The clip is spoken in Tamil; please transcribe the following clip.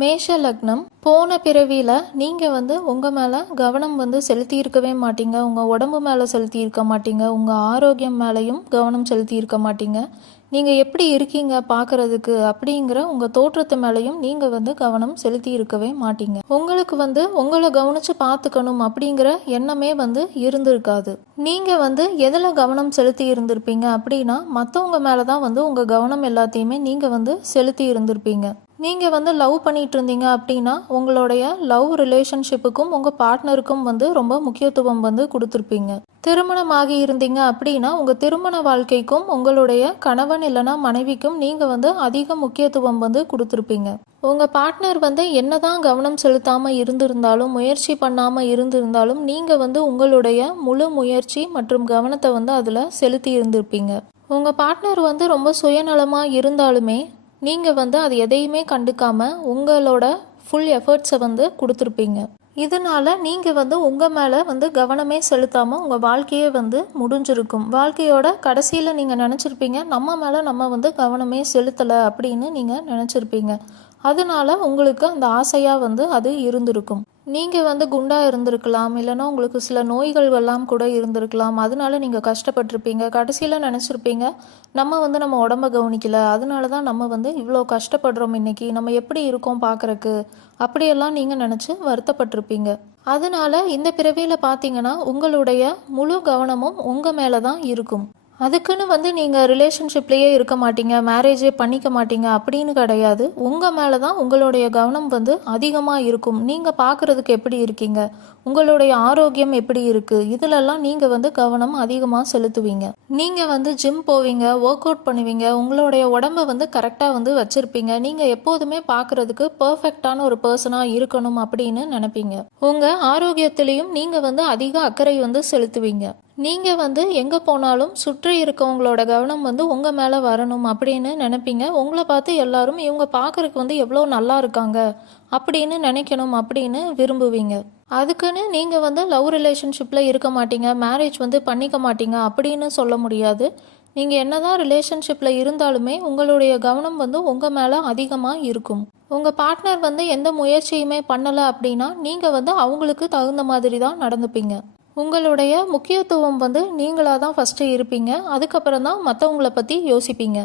மேஷ லக்னம். போன பிறவியில் நீங்கள் உங்கள் மேலே கவனம் செலுத்தி இருக்கவே மாட்டீங்க. உங்கள் உடம்பு மேலே செலுத்தி இருக்க மாட்டீங்க. உங்கள் ஆரோக்கியம் மேலேயும் கவனம் செலுத்தி இருக்க மாட்டீங்க. நீங்கள் எப்படி இருக்கீங்க பார்க்குறதுக்கு அப்படிங்கிற உங்கள் தோற்றத்து மேலேயும் நீங்கள் கவனம் செலுத்தி இருக்கவே மாட்டீங்க. உங்களுக்கு உங்களை கவனித்து பார்த்துக்கணும் அப்படிங்கிற எண்ணமே இருந்திருக்காது. நீங்கள் எதில் கவனம் செலுத்தி இருந்திருப்பீங்க அப்படின்னா மற்றவங்க மேலே தான் உங்கள் கவனம் எல்லாத்தையுமே நீங்கள் செலுத்தி இருந்திருப்பீங்க. நீங்கள் லவ் பண்ணிட்டு இருந்தீங்க அப்படின்னா உங்களுடைய லவ் ரிலேஷன்ஷிப்புக்கும் உங்கள் பார்ட்னருக்கும் ரொம்ப முக்கியத்துவம் கொடுத்துருப்பீங்க. திருமணமாகி இருந்தீங்க அப்படின்னா உங்கள் திருமண வாழ்க்கைக்கும் உங்களுடைய கணவன் இல்லைனா மனைவிக்கும் நீங்கள் அதிக முக்கியத்துவம் கொடுத்துருப்பீங்க. உங்கள் பார்ட்னர் என்னதான் கவனம் செலுத்தாமல் இருந்திருந்தாலும் முயற்சி பண்ணாமல் இருந்திருந்தாலும் நீங்கள் உங்களுடைய முழு முயற்சி மற்றும் கவனத்தை அதில் செலுத்தி இருந்திருப்பீங்க. உங்கள் பார்ட்னர் ரொம்ப சுயநலமாக இருந்தாலுமே நீங்கள் அது எதையுமே கண்டுக்காமல் உங்களோட ஃபுல் எஃபர்ட்ஸை கொடுத்துருப்பீங்க. இதனால் நீங்கள் உங்கள் மேலே கவனமே செலுத்தாமல் உங்கள் வாழ்க்கையே முடிஞ்சிருக்கும். வாழ்க்கையோட கடைசியில் நீங்கள் நினச்சிருப்பீங்க நம்ம மேலே நம்ம கவனமே செலுத்தலை அப்படின்னு நீங்கள் நினச்சிருப்பீங்க. அதனால உங்களுக்கு அந்த ஆசையாக அது இருந்திருக்கும். நீங்கள் குண்டாக இருந்திருக்கலாம், இல்லைனா உங்களுக்கு சில நோய்கள் எல்லாம் கூட இருந்திருக்கலாம். அதனால நீங்கள் கஷ்டப்பட்டிருப்பீங்க. கடைசியில் நினச்சிருப்பீங்க நம்ம நம்ம உடம்ப கவனிக்கலை, அதனால தான் நம்ம இவ்வளோ கஷ்டப்படுறோம், இன்னைக்கு நம்ம எப்படி இருக்கோம் பார்க்குறக்கு, அப்படியெல்லாம் நீங்கள் நினச்சி வருத்தப்பட்டிருப்பீங்க. அதனால இந்த பிறவியில் பார்த்தீங்கன்னா உங்களுடைய முழு கவனமும் உங்கள் மேலே தான் இருக்கும். அதுக்குன்னு நீங்கள் ரிலேஷன்ஷிப்லேயே இருக்க மாட்டீங்க, மேரேஜே பண்ணிக்க மாட்டீங்க அப்படின்னு கிடையாது. உங்கள் மேலே தான் உங்களுடைய கவனம் அதிகமாக இருக்கும். நீங்கள் பார்க்குறதுக்கு எப்படி இருக்கீங்க, உங்களுடைய ஆரோக்கியம் எப்படி இருக்குது, இதிலெல்லாம் நீங்கள் கவனம் அதிகமாக செலுத்துவீங்க. நீங்கள் ஜிம் போவீங்க, ஒர்க் அவுட் பண்ணுவீங்க, உங்களுடைய உடம்பை கரெக்டாக வச்சுருப்பீங்க. நீங்கள் எப்போதுமே பார்க்குறதுக்கு பர்ஃபெக்டான ஒரு பர்சனாக இருக்கணும் அப்படின்னு நினைப்பீங்க. உங்கள் ஆரோக்கியத்திலையும் நீங்கள் அதிக அக்கறை செலுத்துவீங்க. நீங்கள் எங்கே போனாலும் சுற்றி இருக்கவங்களோட கவனம் உங்கள் மேலே வரணும் அப்படின்னு நினைப்பீங்க. உங்களை பார்த்து எல்லாரும் இவங்க பார்க்குறதுக்கு எவ்வளோ நல்லா இருக்காங்க அப்படின்னு நினைக்கணும் அப்படின்னு விரும்புவீங்க. அதுக்குன்னு நீங்கள் லவ் ரிலேஷன்ஷிப்பில் இருக்க மாட்டீங்க, மேரேஜ் பண்ணிக்க மாட்டீங்க அப்படின்னு சொல்ல முடியாது. நீங்கள் என்னதான் ரிலேஷன்ஷிப்பில் இருந்தாலுமே உங்களுடைய கவனம் உங்கள் மேலே அதிகமாக இருக்கும். உங்கள் பார்ட்னர் எந்த முயற்சியுமே பண்ணலை அப்படின்னா நீங்கள் அவங்களுக்கு தகுந்த மாதிரி தான் நடந்துப்பீங்க. உங்களுடைய முக்கியத்துவம் நீங்களாக தான் ஃபஸ்ட்டு இருப்பீங்க. அதுக்கப்புறம் தான் மற்றவங்கள பற்றி யோசிப்பீங்க.